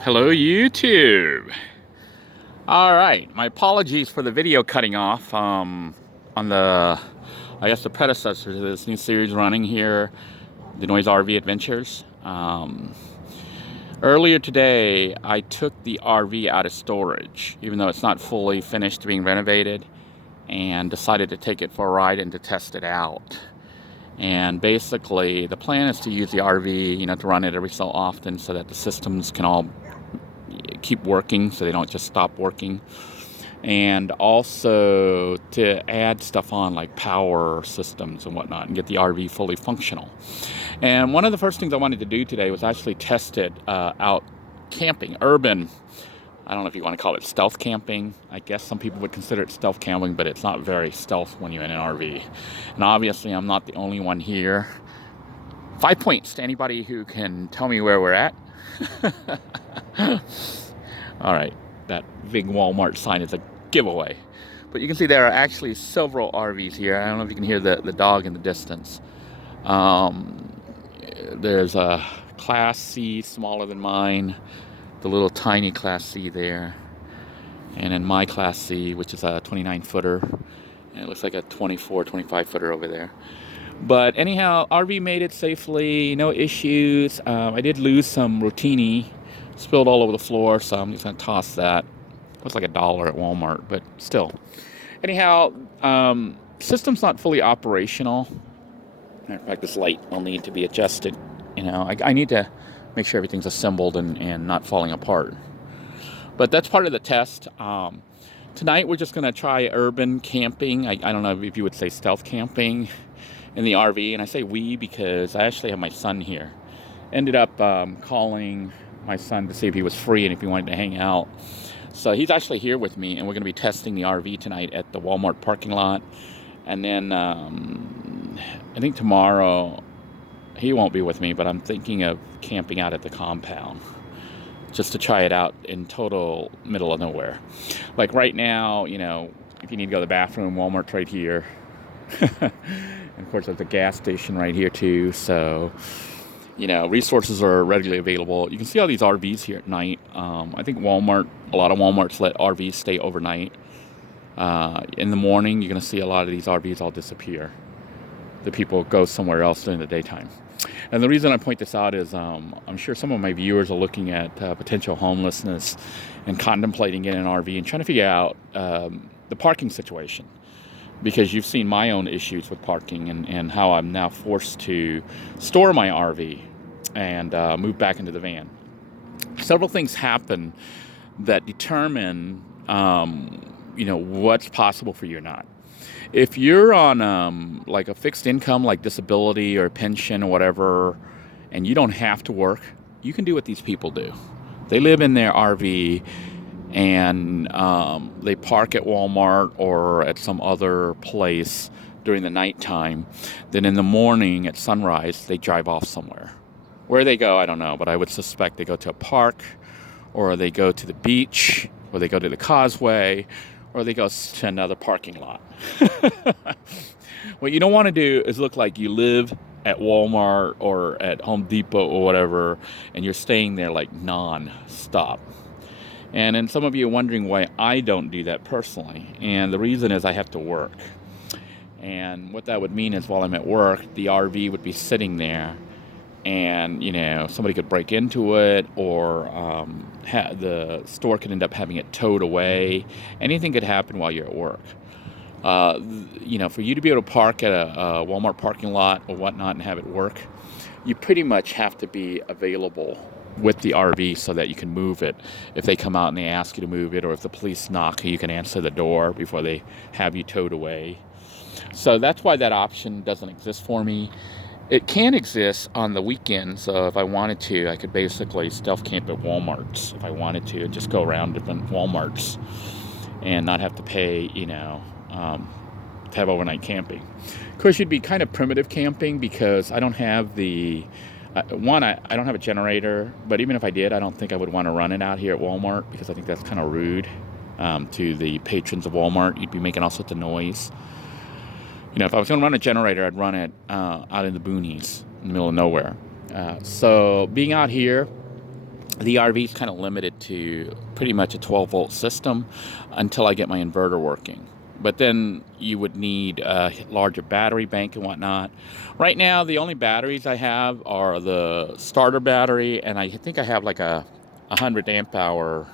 Hello YouTube. Alright, my apologies for the video cutting off on the, I guess the predecessor to this new series running here, the Noise RV Adventures. Earlier today I took the RV out of storage, even though it's not fully finished being renovated, and decided to take it for a ride and to test it out. And basically the plan is to use the RV, to run it every so often so that the systems can all keep working, so they don't just stop working, and also to add stuff on like power systems and whatnot and get the RV fully functional. And one of the first things I wanted to do today was actually test it out camping, urban. I don't know if you want to call it stealth camping. I guess some people would consider it stealth camping, but it's not very stealth when you're in an RV. And obviously I'm not the only one here. 5 points to anybody who can tell me where we're at. All right, that big Walmart sign is a giveaway. But you can see there are actually several RVs here. I don't know if you can hear the dog in the distance. There's a Class C, smaller than mine, the little tiny Class C there, and then my Class C, which is a 29-footer, and it looks like a 24, 25-footer over there. But anyhow, RV made it safely, no issues. I did lose some rotini, spilled all over the floor, so I'm just going to toss that. It was like $1 at Walmart, but still. Anyhow, system's not fully operational. Matter of fact, this light will need to be adjusted. I need to make sure everything's assembled and not falling apart. But that's part of the test. Tonight we're just going to try urban camping. I don't know if you would say stealth camping in the RV, and I say we because I actually have my son here. Ended up calling my son to see if he was free and if he wanted to hang out. So he's actually here with me, and we're going to be testing the RV tonight at the Walmart parking lot. And then I think tomorrow he won't be with me, but I'm thinking of camping out at the compound just to try it out in total middle of nowhere. Like right now, if you need to go to the bathroom, Walmart's right here. And of course there's a gas station right here too, so resources are readily available. You can see all these RVs here at night. I think a lot of Walmarts let RVs stay overnight. In the morning you're going to see a lot of these RVs all disappear. The people go somewhere else during the daytime. And the reason I point this out is I'm sure some of my viewers are looking at potential homelessness and contemplating getting an RV and trying to figure out the parking situation. Because you've seen my own issues with parking and how I'm now forced to store my RV and move back into the van. Several things happen that determine, what's possible for you or not. If you're on like a fixed income, like disability or pension or whatever, and you don't have to work, you can do what these people do. They live in their RV and they park at Walmart or at some other place during the nighttime. Then in the morning at sunrise, they drive off somewhere. Where they go, I don't know, but I would suspect they go to a park, or they go to the beach, or they go to the causeway, or they go to another parking lot. What you don't want to do is look like you live at Walmart or at Home Depot or whatever, and you're staying there like non-stop. And then some of you are wondering why I don't do that personally. And the reason is I have to work. And what that would mean is while I'm at work, the RV would be sitting there, and somebody could break into it, or the store could end up having it towed away. Anything could happen while you're at work. For you to be able to park at a Walmart parking lot or whatnot and have it work, you pretty much have to be available with the RV so that you can move it. If they come out and they ask you to move it, or if the police knock, you can answer the door before they have you towed away. So that's why that option doesn't exist for me. It can exist on the weekend, so if I wanted to, I could basically stealth camp at Walmart's if I wanted to, and just go around different Walmart's and not have to pay, to have overnight camping. Of course, you'd be kind of primitive camping because I don't have the I don't have a generator, but even if I did, I don't think I would want to run it out here at Walmart because I think that's kind of rude to the patrons of Walmart. You'd be making all sorts of noise. If I was going to run a generator, I'd run it out in the boonies in the middle of nowhere. So being out here, the RV is kind of limited to pretty much a 12-volt system until I get my inverter working. But then you would need a larger battery bank and whatnot. Right now, the only batteries I have are the starter battery, and I think I have like a 100 amp hour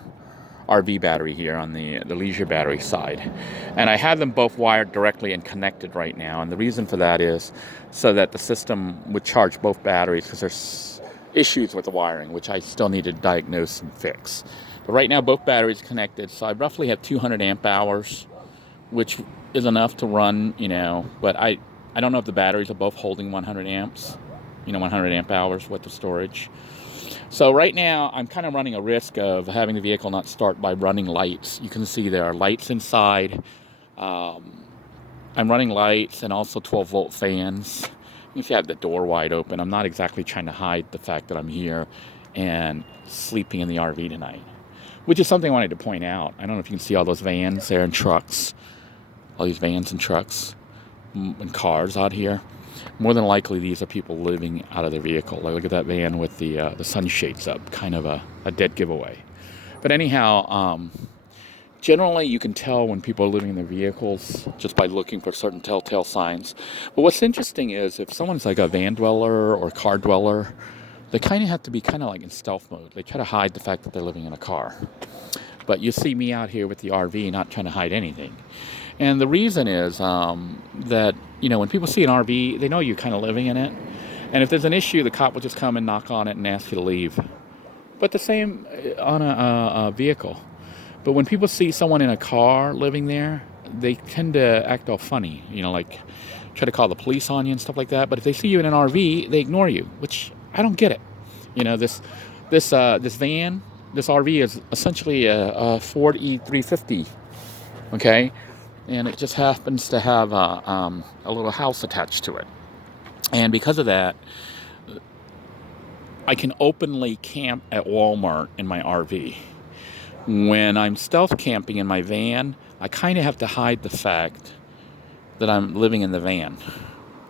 RV battery here on the leisure battery side. And I have them both wired directly and connected right now. And the reason for that is so that the system would charge both batteries, because there's issues with the wiring, which I still need to diagnose and fix. But right now, both batteries connected, so I roughly have 200 amp hours, which is enough to run, but I don't know if the batteries are both holding 100 amps, 100 amp hours worth of storage. So right now, I'm kind of running a risk of having the vehicle not start by running lights. You can see there are lights inside. I'm running lights and also 12-volt fans. You see I have the door wide open. I'm not exactly trying to hide the fact that I'm here and sleeping in the RV tonight, which is something I wanted to point out. I don't know if you can see all those vans there and trucks. All these vans and trucks and cars out here. More than likely, these are people living out of their vehicle. Like, look at that van with the sunshades up, kind of a dead giveaway. But anyhow, generally you can tell when people are living in their vehicles just by looking for certain telltale signs. But what's interesting is if someone's like a van dweller or car dweller, they kind of have to be kind of like in stealth mode. They try to hide the fact that they're living in a car. But you see me out here with the RV not trying to hide anything. And the reason is that, when people see an RV, they know you're kind of living in it. And if there's an issue, the cop will just come and knock on it and ask you to leave. But the same on a vehicle. But when people see someone in a car living there, they tend to act all funny, like try to call the police on you and stuff like that. But if they see you in an RV, they ignore you, which I don't get it. This van, this RV is essentially a Ford E350, okay? And it just happens to have a little house attached to it. And because of that, I can openly camp at Walmart in my RV. When I'm stealth camping in my van, I kind of have to hide the fact that I'm living in the van,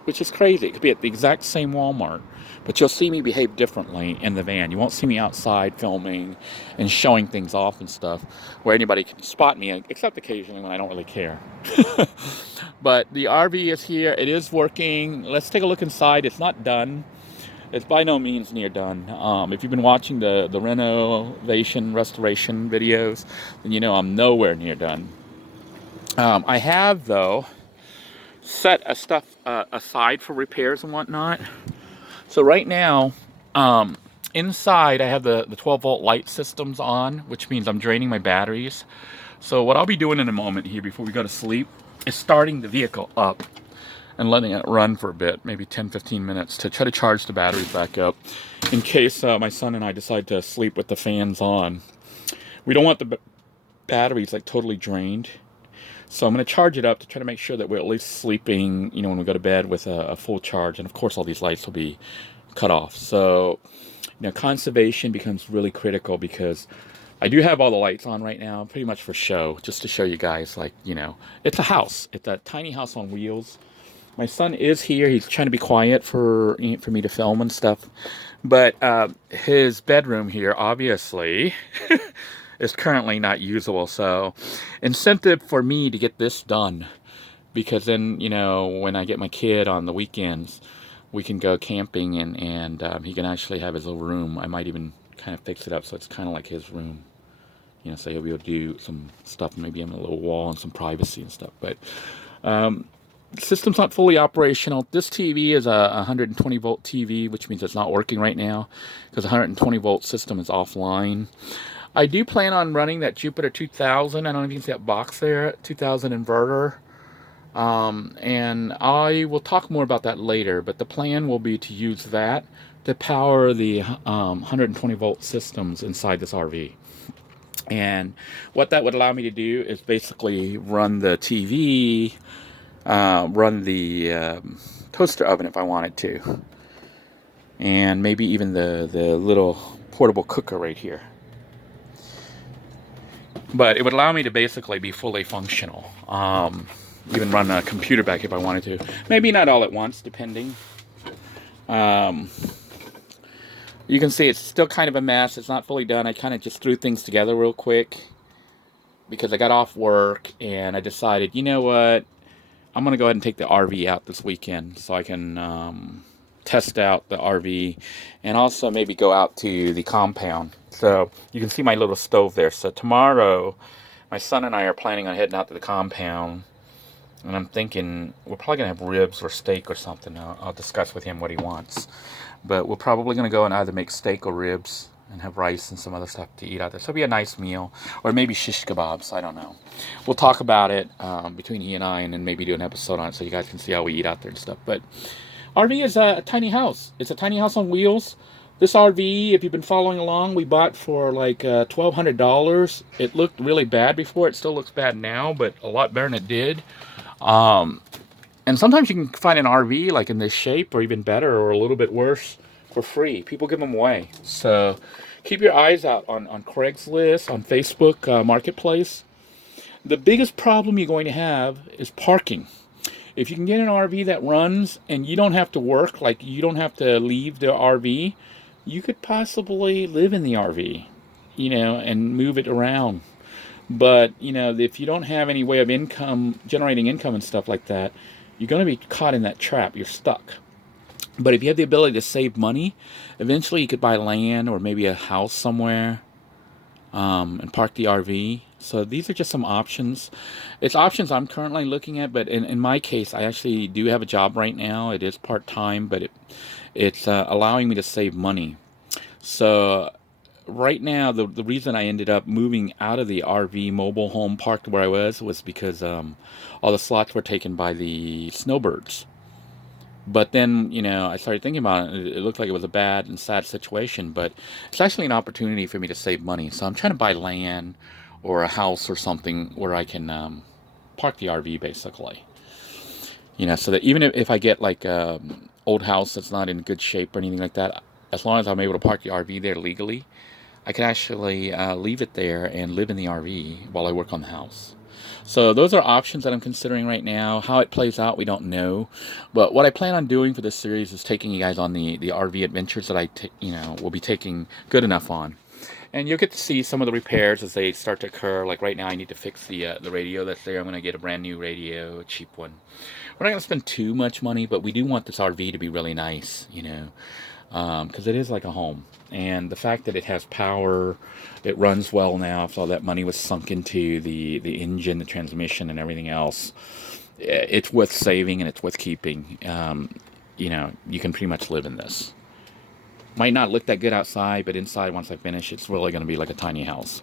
which is crazy. It could be at the exact same Walmart, but you'll see me behave differently in the van. You won't see me outside filming and showing things off and stuff where anybody can spot me, except occasionally when I don't really care. But the RV is here. It is working. Let's take a look inside. It's not done. It's by no means near done. If you've been watching the renovation, restoration videos, then you know I'm nowhere near done. I have, though, set stuff aside for repairs and whatnot. So right now, inside I have the 12-volt light systems on, which means I'm draining my batteries. So what I'll be doing in a moment here before we go to sleep is starting the vehicle up and letting it run for a bit, maybe 10-15 minutes, to try to charge the batteries back up in case my son and I decide to sleep with the fans on. We don't want the batteries like totally drained. So I'm going to charge it up to try to make sure that we're at least sleeping, when we go to bed with a full charge. And of course, all these lights will be cut off. So, conservation becomes really critical because I do have all the lights on right now, pretty much for show, just to show you guys, it's a house. It's a tiny house on wheels. My son is here. He's trying to be quiet for me to film and stuff. But his bedroom here, obviously, is currently not usable. So incentive for me to get this done, because then, when I get my kid on the weekends, we can go camping and he can actually have his little room. I might even kind of fix it up so it's kind of like his room. So he'll be able to do some stuff, maybe on a little wall and some privacy and stuff. But system's not fully operational. This TV is a 120 volt TV, which means it's not working right now because the 120 volt system is offline. I do plan on running that Jupiter 2000. I don't know if you can see that box there, 2000 inverter. And I will talk more about that later, but the plan will be to use that to power the 120 volt systems inside this RV. And what that would allow me to do is basically run the TV, run the toaster oven if I wanted to, and maybe even the little portable cooker right here. But it would allow me to basically be fully functional. Even run a computer back if I wanted to. Maybe not all at once, depending. You can see it's still kind of a mess. It's not fully done. I kind of just threw things together real quick because I got off work and I decided, you know what? I'm going to go ahead and take the RV out this weekend so I can test out the RV and also maybe go out to the compound. So you can see my little stove there. So tomorrow, my son and I are planning on heading out to the compound. And I'm thinking we're probably going to have ribs or steak or something. I'll discuss with him what he wants. But we're probably going to go and either make steak or ribs and have rice and some other stuff to eat out there. So it'll be a nice meal. Or maybe shish kebabs. I don't know. We'll talk about it between he and I and then maybe do an episode on it so you guys can see how we eat out there and stuff. But RV is a tiny house. It's a tiny house on wheels. This RV, if you've been following along, we bought for like $1,200. It looked really bad before. It still looks bad now, but a lot better than it did. And sometimes you can find an RV like in this shape or even better or a little bit worse for free. People give them away. So keep your eyes out on Craigslist, on Facebook Marketplace. The biggest problem you're going to have is parking. If you can get an RV that runs and you don't have to work, like you don't have to leave the RV, you could possibly live in the RV, and move it around. But, if you don't have any way of generating income and stuff like that, you're going to be caught in that trap. You're stuck. But if you have the ability to save money, eventually you could buy land or maybe a house somewhere and park the RV. So these are just some options. It's options I'm currently looking at, but in my case, I actually do have a job right now. It is part-time, but it's allowing me to save money. So right now, the reason I ended up moving out of the RV mobile home park where I was because all the slots were taken by the snowbirds. But then, I started thinking about it. It looked like it was a bad and sad situation, but it's actually an opportunity for me to save money. So I'm trying to buy land or a house or something where I can park the RV, basically. So that even if I get like old house that's not in good shape or anything like that, as long as I'm able to park the RV there legally, I could actually leave it there and live in the RV while I work on the house. So those are options that I'm considering right now. How it plays out, we don't know. But what I plan on doing for this series is taking you guys on the RV adventures that I will be taking good enough on. And you'll get to see some of the repairs as they start to occur. Like right now, I need to fix the radio that's there. I'm going to get a brand new radio, a cheap one. We're not going to spend too much money, but we do want this RV to be really nice, because it is like a home. And the fact that it has power, it runs well now, if all that money was sunk into the engine, the transmission, and everything else, it's worth saving and it's worth keeping. You can pretty much live in this. Might not look that good outside, but inside, once I finish, it's really going to be like a tiny house.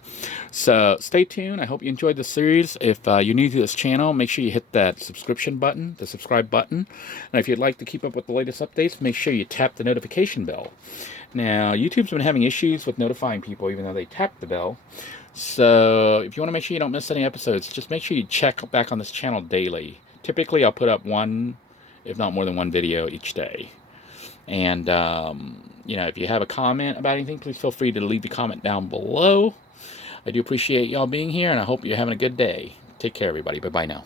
So stay tuned. I hope you enjoyed the series. If you're new to this channel, make sure you hit that subscribe button. And if you'd like to keep up with the latest updates, make sure you tap the notification bell. Now, YouTube's been having issues with notifying people, even though they tap the bell. So if you want to make sure you don't miss any episodes, just make sure you check back on this channel daily. Typically, I'll put up one, if not more than one video each day. And, if you have a comment about anything, please feel free to leave the comment down below. I do appreciate y'all being here, and I hope you're having a good day. Take care, everybody. Bye-bye now.